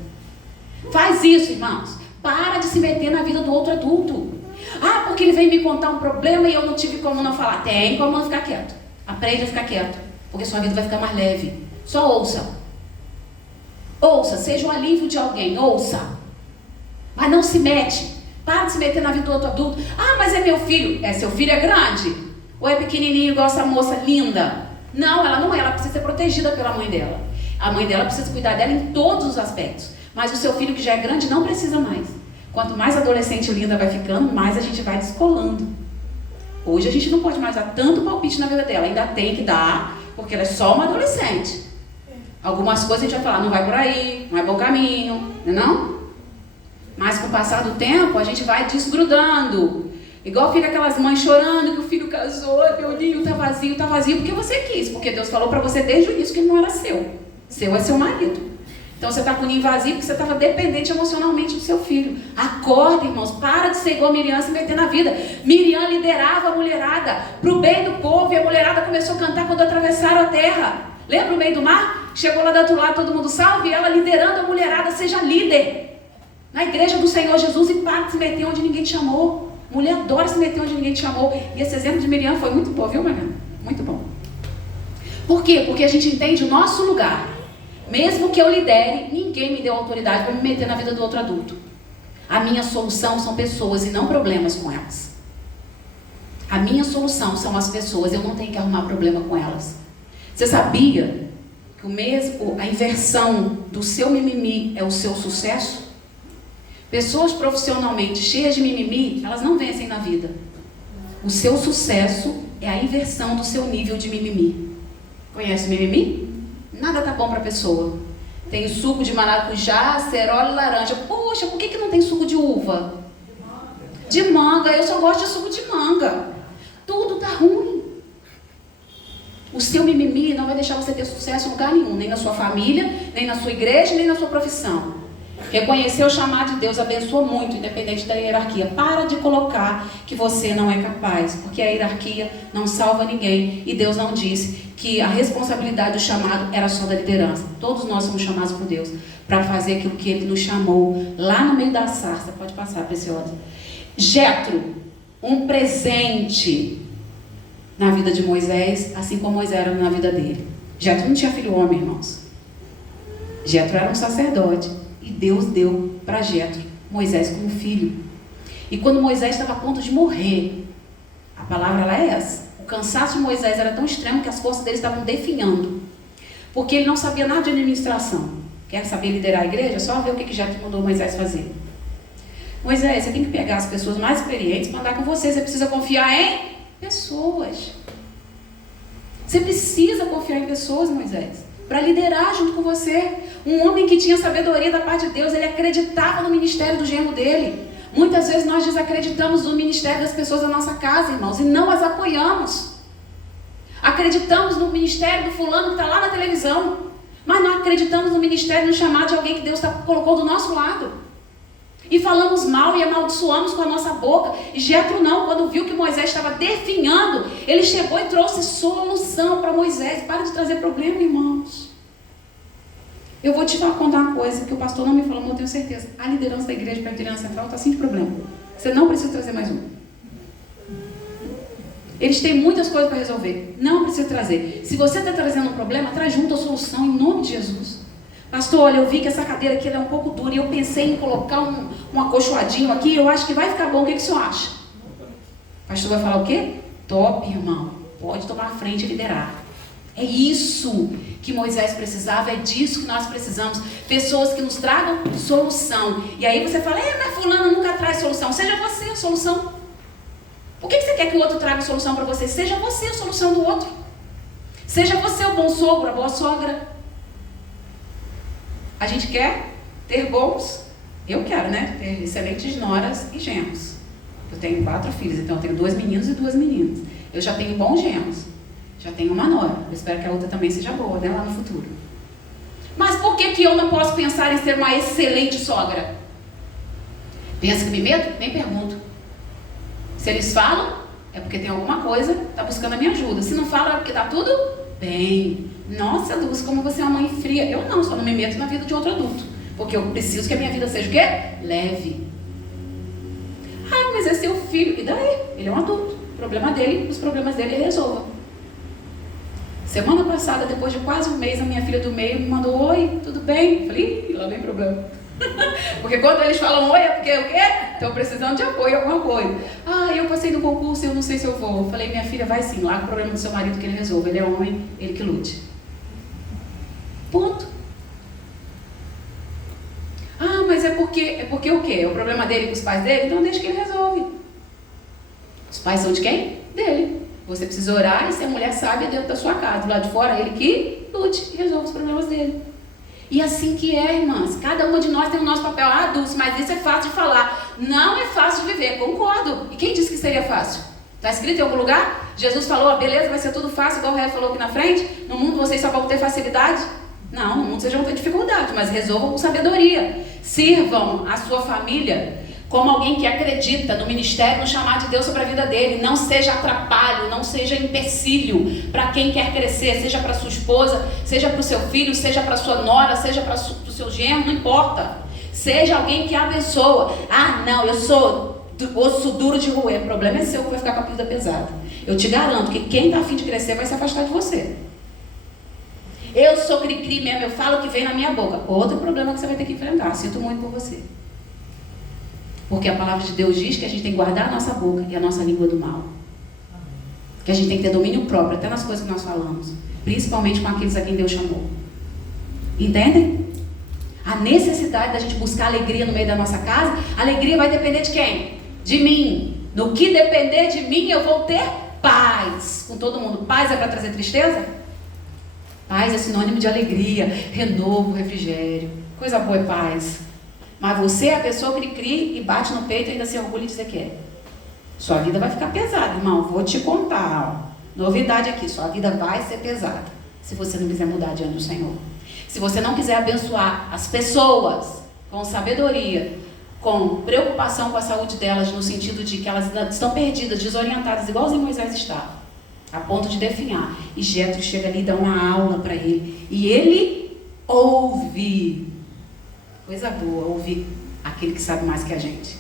Faz isso, irmãos. Para de se meter na vida do outro adulto. Ah, porque ele veio me contar um problema e eu não tive como não falar. Tem como não ficar quieto. Aprende a ficar quieto. Porque sua vida vai ficar mais leve. Só ouça. Ouça, seja um alívio de alguém. Ouça. Mas não se mete. Para de se meter na vida do outro adulto. Ah, mas é meu filho. É, seu filho é grande? Ou é pequenininho igual essa moça linda? Não, ela não é. Ela precisa ser protegida pela mãe dela. A mãe dela precisa cuidar dela em todos os aspectos. Mas o seu filho que já é grande não precisa mais. Quanto mais adolescente linda vai ficando, mais a gente vai descolando. Hoje a gente não pode mais dar tanto palpite na vida dela. Ainda tem que dar, porque ela é só uma adolescente. Algumas coisas a gente vai falar, não vai por aí, não é bom caminho, não é não? Mas com o passar do tempo, a gente vai desgrudando. Igual fica aquelas mães chorando que o filho casou, meu ninho tá vazio, porque você quis. Porque Deus falou para você desde o início que ele não era seu. Seu é seu marido. Então você está com o ninho vazio porque você estava dependente emocionalmente do seu filho. Acorda, irmãos, para de ser igual Miriam se meter na vida. Miriam liderava a mulherada para o bem do povo e a mulherada começou a cantar quando atravessaram a terra. Lembra o meio do mar? Chegou lá do outro lado, todo mundo salve, e ela liderando a mulherada, seja líder. Na igreja do Senhor Jesus e para de se meter onde ninguém te chamou. Mulher adora se meter onde ninguém te chamou. E esse exemplo de Miriam foi muito bom, viu, Mariana? Muito bom. Por quê? Porque a gente entende o nosso lugar. Mesmo que eu lidere, ninguém me deu autoridade para me meter na vida do outro adulto. A minha solução são pessoas e não problemas com elas. A minha solução são as pessoas, eu não tenho que arrumar problema com elas. Você sabia que a inversão do seu mimimi é o seu sucesso? Pessoas profissionalmente cheias de mimimi, elas não vencem na vida. O seu sucesso é a inversão do seu nível de mimimi. Conhece o mimimi? Nada tá bom para a pessoa. Tem suco de maracujá, acerola e laranja. Poxa, por que não tem suco de uva? De manga. Eu só gosto de suco de manga. Tudo tá ruim. O seu mimimi não vai deixar você ter sucesso em lugar nenhum. Nem na sua família, nem na sua igreja, nem na sua profissão. Reconhecer o chamado de Deus abençoa muito, independente da hierarquia. Para de colocar que você não é capaz, porque a hierarquia não salva ninguém. E Deus não disse que a responsabilidade do chamado era só da liderança. Todos nós somos chamados por Deus para fazer aquilo que Ele nos chamou lá no meio da sarça. Pode passar, preciosa. Jétro, um presente na vida de Moisés, assim como Moisés era na vida dele. Jétro não tinha filho homem, irmãos. Jétro era um sacerdote. E Deus deu para Jétro Moisés como filho. E quando Moisés estava a ponto de morrer, a palavra lá é essa. O cansaço de Moisés era tão extremo que as forças dele estavam definhando. Porque ele não sabia nada de administração. Quer saber liderar a igreja? Só ver o que Jétro mandou Moisés fazer. Moisés, você tem que pegar as pessoas mais experientes para andar com você. Você precisa confiar em pessoas. Você precisa confiar em pessoas, Moisés, para liderar junto com você. Um homem que tinha sabedoria da parte de Deus, ele acreditava no ministério do genro dele. Muitas vezes nós desacreditamos no ministério das pessoas da nossa casa, irmãos, e não as apoiamos. Acreditamos no ministério do fulano que está lá na televisão, mas não acreditamos no ministério, no chamado de alguém que Deus colocou do nosso lado. E falamos mal e amaldiçoamos com a nossa boca. E Jetro não, quando viu que Moisés estava definhando, ele chegou e trouxe solução para Moisés. Para de trazer problema, irmãos. Eu vou te contar uma coisa que o pastor não me falou, mas eu tenho certeza. A liderança da igreja para a liderança central está sem problema. Você não precisa trazer mais um. Eles têm muitas coisas para resolver. Não precisa trazer. Se você está trazendo um problema, traz junto a solução em nome de Jesus. Pastor, olha, eu vi que essa cadeira aqui é um pouco dura e eu pensei em colocar um acolchoadinho aqui. Eu acho que vai ficar bom. O que o senhor acha? O pastor vai falar o quê? Top, irmão. Pode tomar a frente e liderar. É isso que Moisés precisava. É disso que nós precisamos. Pessoas que nos tragam solução. E aí você fala, mas fulano nunca traz solução. Seja você a solução. Por que você quer que o outro traga solução para você? Seja você a solução do outro. Seja você o bom sogro, a boa sogra. A gente quer ter bons, eu quero, né? Ter excelentes noras e genros. Eu tenho 4 filhos, então eu tenho 2 meninos e 2 meninas. Eu já tenho bons genros. Já tenho uma nora. Eu espero que a outra também seja boa, né? Lá no futuro. Mas por que eu não posso pensar em ser uma excelente sogra? Pensa que me medo? Nem pergunto. Se eles falam, é porque tem alguma coisa, está buscando a minha ajuda. Se não fala, é porque está tudo bem. Nossa, Luz, como você é uma mãe fria. Eu não, só não me meto na vida de outro adulto. Porque eu preciso que a minha vida seja o quê? Leve. Ah, mas é seu filho. E daí? Ele é um adulto. O problema dele, os problemas dele ele resolva. Semana passada, depois de quase um mês, a minha filha do meio me mandou, oi, tudo bem? Eu falei, lá vem problema. Porque quando eles falam oi, é porque o quê? Estão precisando de apoio, alguma coisa. Ah, eu passei no concurso e eu não sei se eu vou. Eu falei, minha filha, vai sim, larga o problema do seu marido que ele resolve. Ele é homem, ele que lute. Ponto. Ah, mas é porque o quê? É o problema dele com os pais dele? Então deixa que ele resolve. Os pais são de quem? Dele. Você precisa orar e se a mulher sabe é dentro da sua casa. Do lado de fora, ele que lute e resolve os problemas dele. E assim que é, irmãs. Cada uma de nós tem o nosso papel. Ah, Dulce, mas isso é fácil de falar. Não é fácil de viver, concordo. E quem disse que seria fácil? Está escrito em algum lugar? Jesus falou, beleza, vai ser tudo fácil, igual o Ré falou aqui na frente. No mundo vocês só vão ter facilidade? Não, no mundo vocês vão ter dificuldade, mas resolvam com sabedoria. Sirvam a sua família como alguém que acredita no ministério, no chamado de Deus sobre a vida dele. Não seja atrapalho, não seja empecilho para quem quer crescer, seja para sua esposa, seja para o seu filho, seja para sua nora, seja para o seu genro, não importa. Seja alguém que abençoa. Ah, não, eu sou osso duro de roer. O problema é seu que vai ficar com a vida pesada. Eu te garanto que quem está a fim de crescer vai se afastar de você. Eu sou cri-cri mesmo, eu falo o que vem na minha boca. Outro problema que você vai ter que enfrentar. Sinto muito por você. Porque a palavra de Deus diz que a gente tem que guardar a nossa boca e a nossa língua do mal. Que a gente tem que ter domínio próprio, até nas coisas que nós falamos. Principalmente com aqueles a quem Deus chamou. Entendem? A necessidade da gente buscar alegria no meio da nossa casa, a alegria vai depender de quem? De mim. No que depender de mim, eu vou ter paz. Com todo mundo. Paz é para trazer tristeza? Paz é sinônimo de alegria, renovo, refrigério. Coisa boa é paz. Mas você é a pessoa que cria e bate no peito e ainda se orgulha de dizer que é. Sua vida vai ficar pesada, irmão. Vou te contar. Ó. Novidade aqui, sua vida vai ser pesada. Se você não quiser mudar diante do Senhor. Se você não quiser abençoar as pessoas com sabedoria, com preocupação com a saúde delas, no sentido de que elas estão perdidas, desorientadas, igualzinho Moisés estava, a ponto de definhar. E Jetro chega ali e dá uma aula para ele. E ele ouve. Coisa boa, ouvir aquele que sabe mais que a gente.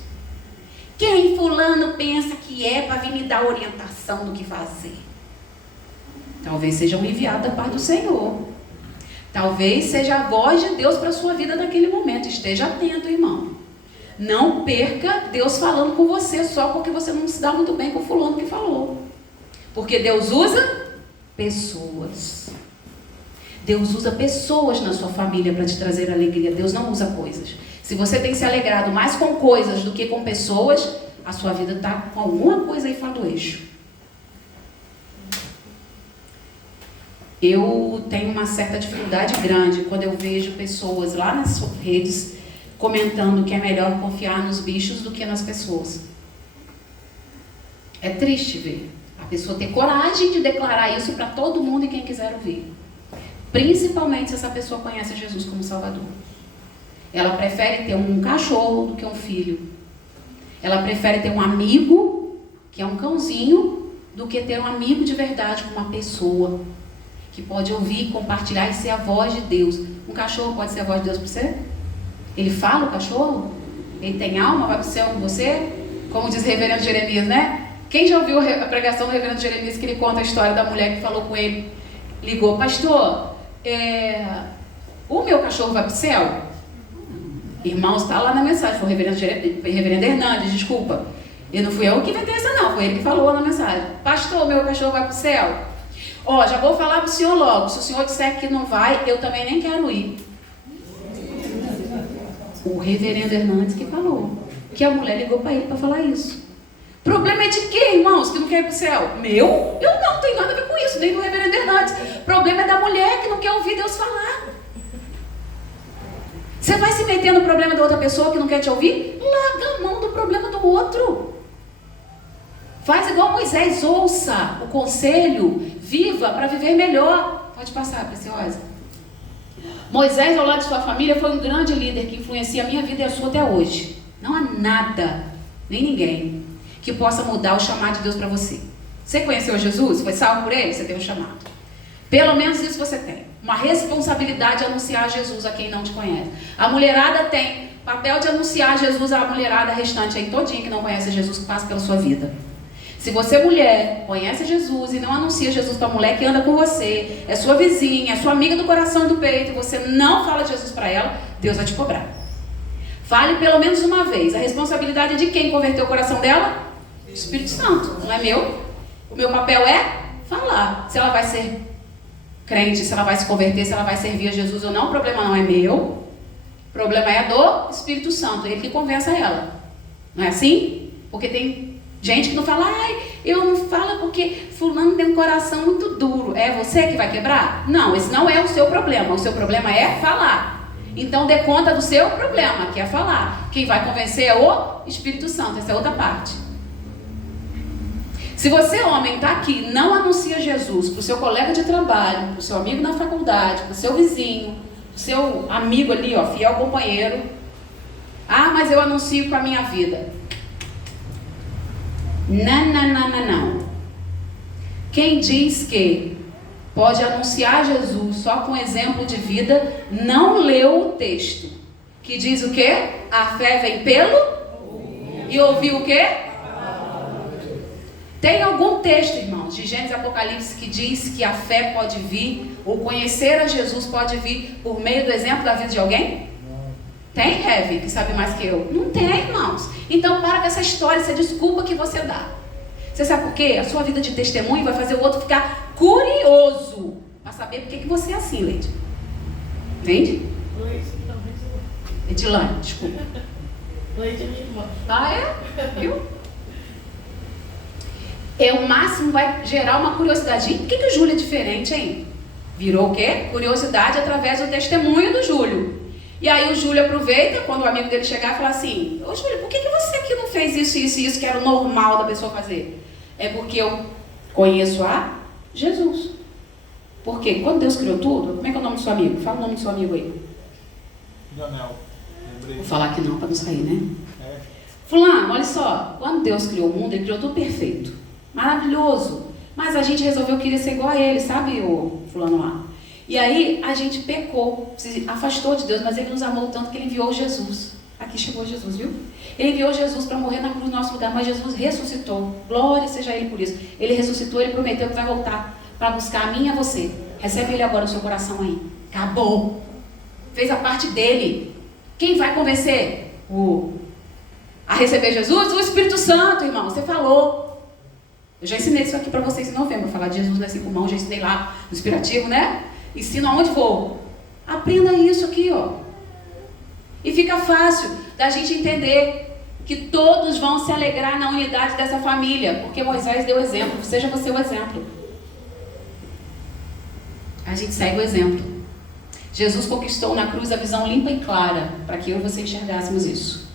Quem fulano pensa que é para vir me dar orientação do que fazer? Talvez seja um enviado da parte do Senhor. Talvez seja a voz de Deus para a sua vida naquele momento. Esteja atento, irmão. Não perca Deus falando com você só porque você não se dá muito bem com o fulano que falou. Porque Deus usa pessoas. Deus usa pessoas na sua família para te trazer alegria. Deus não usa coisas. Se você tem se alegrado mais com coisas do que com pessoas, a sua vida está com alguma coisa aí fora do eixo. Eu tenho uma certa dificuldade grande quando eu vejo pessoas lá nas redes comentando que é melhor confiar nos bichos do que nas pessoas. É triste ver a pessoa ter coragem de declarar isso para todo mundo e quem quiser ouvir. Principalmente se essa pessoa conhece Jesus como Salvador. Ela prefere ter um cachorro do que um filho. Ela prefere ter um amigo, que é um cãozinho, do que ter um amigo de verdade, com uma pessoa que pode ouvir, compartilhar e ser a voz de Deus. Um cachorro pode ser a voz de Deus para você? Ele fala, o cachorro? Ele tem alma, vai para o céu com você? Como diz o reverendo Jeremias, né? Quem já ouviu a pregação do reverendo Jeremias, que ele conta a história da mulher que falou com ele, ligou, pastor, o meu cachorro vai para o céu? Irmãos, está lá na mensagem, foi o reverendo Hernandes, desculpa. E não fui eu que inventei essa não, foi ele que falou lá na mensagem. Pastor, meu cachorro vai para o céu? Ó, já vou falar para o senhor logo, se o senhor disser que não vai, eu também nem quero ir. O reverendo Hernandes que falou, que a mulher ligou para ele para falar isso. Problema é de quê, irmãos, que não quer ir para o céu? Meu? Eu não tenho nada a ver com isso, nem do reverendo Hernandes. Problema é da mulher que não quer ouvir Deus falar. Você vai se meter no problema da outra pessoa que não quer te ouvir? Larga a mão do problema do outro. Faz igual Moisés, ouça o conselho, viva para viver melhor. Pode passar, Preciosa. Moisés, ao lado de sua família, foi um grande líder que influencia a minha vida e a sua até hoje. Não há nada, nem ninguém, que possa mudar o chamado de Deus para você. Você conheceu Jesus? Foi salvo por ele? Você tem um chamado. Pelo menos isso você tem. Uma responsabilidade de anunciar Jesus a quem não te conhece. A mulherada tem papel de anunciar Jesus à mulherada restante aí todinha que não conhece Jesus, que passa pela sua vida. Se você, mulher, conhece Jesus e não anuncia Jesus para a mulher que anda com você, é sua vizinha, é sua amiga do coração e do peito, e você não fala de Jesus para ela, Deus vai te cobrar. Fale pelo menos uma vez. A responsabilidade é de quem converteu o coração dela? O Espírito Santo, não é meu. O meu papel é falar. Se ela vai ser crente, se ela vai se converter, se ela vai servir a Jesus ou não, o problema não é meu. O problema é do Espírito Santo, ele que convence ela. Não é assim? Porque tem gente que não fala, eu não falo porque fulano tem um coração muito duro. É você que vai quebrar? Não, esse não é o seu problema. O seu problema é falar. Então dê conta do seu problema, que é falar. Quem vai convencer é o Espírito Santo. Essa é outra parte. Se você, homem, está aqui e não anuncia Jesus para o seu colega de trabalho, para o seu amigo na faculdade, para o seu vizinho, para o seu amigo ali, fiel companheiro. Mas eu anuncio com a minha vida. Não. Quem diz que pode anunciar Jesus só com exemplo de vida, não leu o texto. Que diz o quê? A fé vem pelo e ouvir o quê? Tem algum texto, irmãos, de Gênesis e Apocalipse que diz que a fé pode vir, ou conhecer a Jesus pode vir por meio do exemplo da vida de alguém? Tem, Heavy, que sabe mais que eu? Não tem, irmãos. Então para com essa história, essa desculpa que você dá. Você sabe por quê? A sua vida de testemunho vai fazer o outro ficar curioso para saber por que você é assim, Leide. Entende? Edilane, desculpa. Leide é minha irmã. É? Viu? O máximo vai gerar uma curiosidade. Por que o Júlio é diferente, hein? Virou o quê? Curiosidade através do testemunho do Júlio. E aí o Júlio aproveita, quando o amigo dele chegar, e fala assim, ô Júlio, por que você aqui não fez isso, que era o normal da pessoa fazer? É porque eu conheço a Jesus. Por quê? Quando Deus criou tudo, como é que é o nome do seu amigo? Fala o nome do seu amigo aí. Leonel. Vou falar que não, para não sair, né? Fulano, olha só, quando Deus criou o mundo, ele criou tudo perfeito. Maravilhoso. Mas a gente resolveu querer ser igual a ele, sabe, o fulano lá? E aí a gente pecou, se afastou de Deus, mas ele nos amou tanto que ele enviou Jesus. Aqui chegou Jesus, viu? Ele enviou Jesus para morrer na cruz no nosso lugar, mas Jesus ressuscitou. Glória seja ele por isso. Ele ressuscitou, ele prometeu que vai voltar para buscar a mim e a você. Recebe ele agora no seu coração aí. Acabou. Fez a parte dele. Quem vai convencer a receber Jesus? O Espírito Santo, irmão. Você falou. Eu já ensinei isso aqui para vocês em novembro. Falar de Jesus nas 5 mãos, já ensinei lá no Inspirativo, né? Ensino aonde vou. Aprenda isso aqui, E fica fácil da gente entender que todos vão se alegrar na unidade dessa família, porque Moisés deu exemplo. Seja você o exemplo. A gente segue o exemplo. Jesus conquistou na cruz a visão limpa e clara, para que eu e você enxergássemos isso.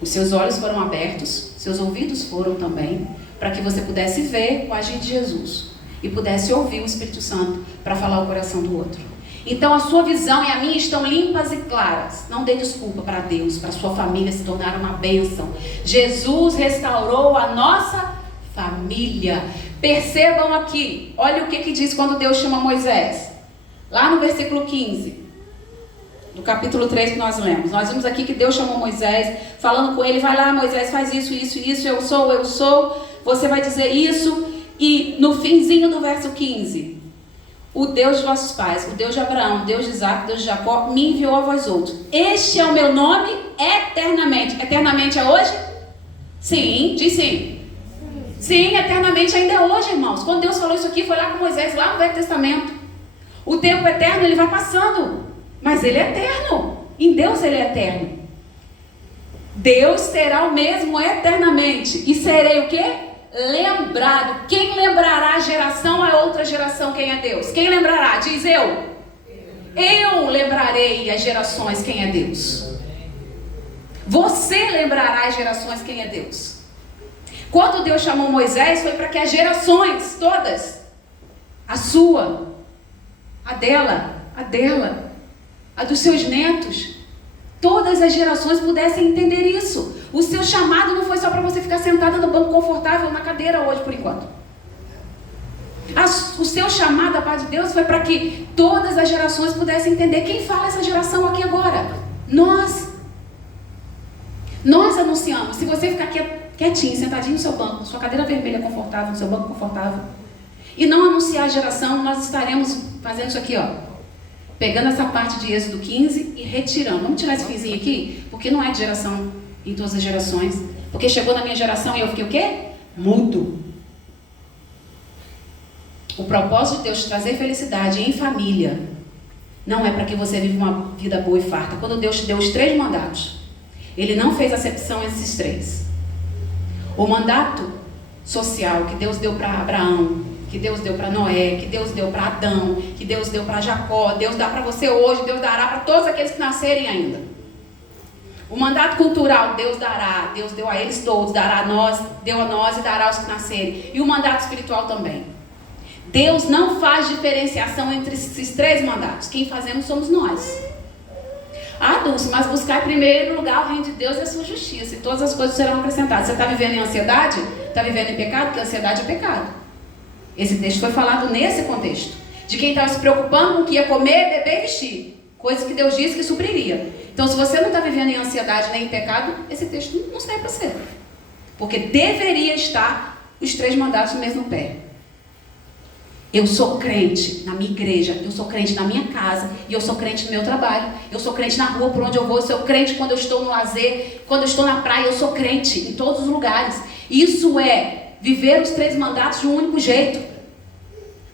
Os seus olhos foram abertos, seus ouvidos foram também, para que você pudesse ver o agir de Jesus e pudesse ouvir o Espírito Santo para falar o coração do outro. Então a sua visão e a minha estão limpas e claras. Não dê desculpa para Deus, para a sua família se tornar uma bênção. Jesus restaurou a nossa família. Percebam aqui, olha o que diz quando Deus chama Moisés. Lá no versículo 15, do capítulo 3 que nós lemos. Nós vimos aqui que Deus chamou Moisés, falando com ele, vai lá Moisés, faz isso, eu sou, você vai dizer isso. E no finzinho do verso 15, o Deus de vossos pais, o Deus de Abraão, o Deus de Isaac, o Deus de Jacó, me enviou a vós outros. Este é o meu nome eternamente. Eternamente é hoje? Sim, diz sim. Sim, eternamente ainda é hoje, irmãos. Quando Deus falou isso aqui, foi lá com Moisés, lá no Velho Testamento. O tempo eterno, ele vai passando, mas ele é eterno. Em Deus ele é eterno. Deus será o mesmo eternamente. E serei o quê? Lembrado. Quem lembrará a geração a outra geração quem é Deus? Quem lembrará? Diz eu. Eu lembrarei as gerações quem é Deus. Você lembrará as gerações quem é Deus. Quando Deus chamou Moisés, foi para que as gerações todas, a sua, a dela, a dos seus netos, todas as gerações pudessem entender isso. O seu chamado não foi só para você ficar sentada no banco confortável na cadeira hoje, por enquanto. O seu chamado, a parte de Deus, foi para que todas as gerações pudessem entender. Quem fala essa geração aqui agora? Nós. Nós anunciamos. Se você ficar quietinho, sentadinho no seu banco, sua cadeira vermelha confortável, no seu banco confortável, e não anunciar a geração, nós estaremos fazendo isso aqui, ó. Pegando essa parte de Êxodo 15 e retirando. Vamos tirar esse finzinho aqui, porque não é de geração em todas as gerações. Porque chegou na minha geração e eu fiquei o quê? Mudo. O propósito de Deus trazer felicidade em família não é para que você viva uma vida boa e farta. Quando Deus te deu os 3 mandatos, Ele não fez acepção entre esses 3. O mandato social que Deus deu para Abraão, que Deus deu para Noé, que Deus deu para Adão, que Deus deu para Jacó, Deus dá para você hoje, Deus dará para todos aqueles que nascerem ainda. O mandato cultural, Deus deu a eles todos, deu a nós e dará aos que nascerem. E o mandato espiritual também. Deus não faz diferenciação entre esses 3 mandatos. Quem fazemos somos nós. Ah, Dulce, mas buscar em primeiro lugar o reino de Deus e a sua justiça, e todas as coisas serão acrescentadas. Você está vivendo em ansiedade? Está vivendo em pecado? Porque ansiedade é pecado. Esse texto foi falado nesse contexto. De quem estava se preocupando com o que ia comer, beber e vestir. Coisa que Deus disse que supriria. Então, se você não está vivendo em ansiedade nem em pecado, esse texto não serve para você. Porque deveria estar os 3 mandatos no mesmo pé. Eu sou crente na minha igreja, eu sou crente na minha casa, e eu sou crente no meu trabalho, eu sou crente na rua por onde eu vou, eu sou crente quando eu estou no lazer, quando eu estou na praia, eu sou crente em todos os lugares. Isso é viver os 3 mandatos de um único jeito.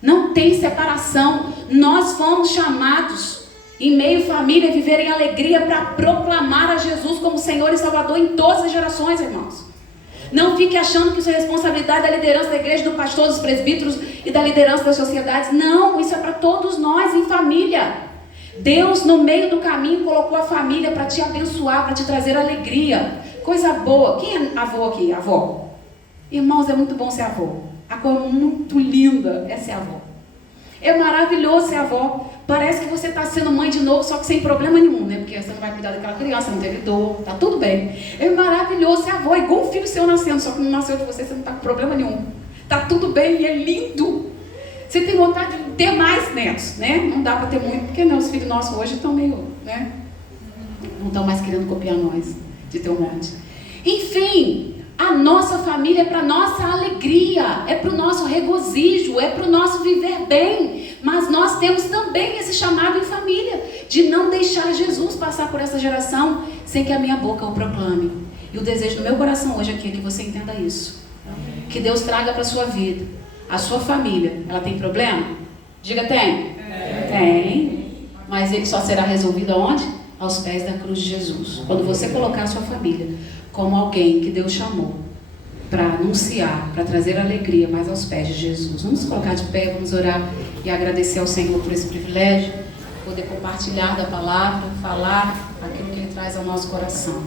Não tem separação. Nós fomos chamados, em meio família, a viver em alegria para proclamar a Jesus como Senhor e Salvador em todas as gerações, irmãos. Não fique achando que isso é responsabilidade da liderança da igreja, do pastor, dos presbíteros e da liderança das sociedades. Não, isso é para todos nós em família. Deus, no meio do caminho, colocou a família para te abençoar, para te trazer alegria. Coisa boa. Quem é avô aqui? Avó? Irmãos, é muito bom ser avô. A coisa muito linda é ser avó. É maravilhoso ser avó. Parece que você está sendo mãe de novo, só que sem problema nenhum, né? Porque você não vai cuidar daquela criança, não teve dor, tá tudo bem. É maravilhoso ser avó, igual um filho seu nascendo, só que não nasceu de você, você não está com problema nenhum. Tá tudo bem e é lindo. Você tem vontade de ter mais netos, né? Não dá para ter muito, porque os filhos nossos hoje estão meio, né? Não estão mais querendo copiar nós, de ter um monte. Enfim, a nossa família é para nossa alegria, é para o nosso regozijo, é para o nosso viver bem. Mas nós temos também esse chamado em família, de não deixar Jesus passar por essa geração sem que a minha boca o proclame. E o desejo do meu coração hoje aqui é que você entenda isso. Que Deus traga para a sua vida, a sua família. Ela tem problema? Diga tem. Tem. Mas ele só será resolvido aonde? Aos pés da cruz de Jesus. Quando você colocar a sua família como alguém que Deus chamou para anunciar, para trazer alegria, mas aos pés de Jesus. Vamos colocar de pé, vamos orar e agradecer ao Senhor por esse privilégio, poder compartilhar da palavra, falar aquilo que Ele traz ao nosso coração.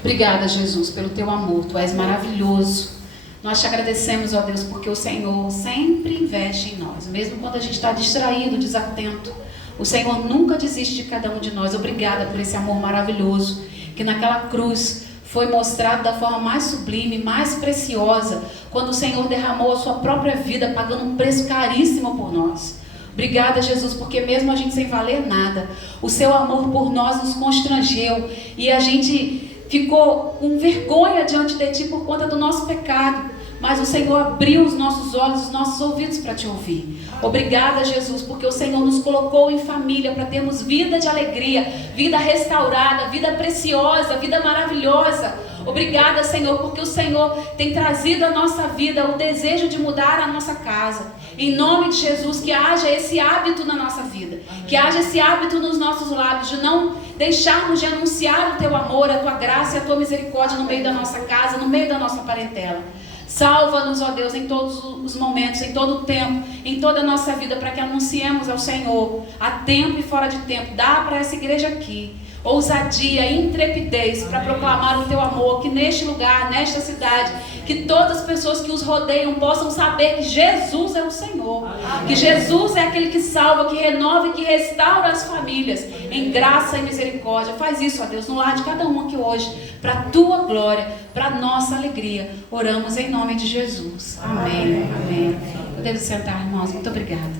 Obrigada, Jesus, pelo Teu amor. Tu és maravilhoso. Nós te agradecemos, ó Deus, porque o Senhor sempre investe em nós, mesmo quando a gente está distraído, desatento. O Senhor nunca desiste de cada um de nós. Obrigada por esse amor maravilhoso, que naquela cruz foi mostrado da forma mais sublime, mais preciosa, quando o Senhor derramou a sua própria vida, pagando um preço caríssimo por nós. Obrigada, Jesus, porque mesmo a gente sem valer nada, o seu amor por nós nos constrangeu e a gente ficou com vergonha diante de Ti por conta do nosso pecado. Mas o Senhor abriu os nossos olhos, os nossos ouvidos para Te ouvir. Obrigada, Jesus, porque o Senhor nos colocou em família para termos vida de alegria, vida restaurada, vida preciosa, vida maravilhosa. Obrigada, Senhor, porque o Senhor tem trazido à nossa vida o desejo de mudar a nossa casa. Em nome de Jesus, que haja esse hábito na nossa vida, que haja esse hábito nos nossos lábios, de não deixarmos de anunciar o Teu amor, a Tua graça e a Tua misericórdia no meio da nossa casa, no meio da nossa parentela. Salva-nos, ó Deus, em todos os momentos, em todo o tempo, em toda a nossa vida, para que anunciemos ao Senhor, a tempo e fora de tempo. Dá para essa igreja aqui ousadia, intrepidez para proclamar o Teu amor, que neste lugar, nesta cidade, que todas as pessoas que os rodeiam possam saber que Jesus é o Senhor, que Jesus é aquele que salva, que renova e que restaura as famílias em graça e misericórdia. Faz isso, ó Deus, no lar de cada um aqui hoje, para a Tua glória, para a nossa alegria. Oramos em nome de Jesus. Amém. Amém. Podemos sentar, irmãos. Muito obrigada.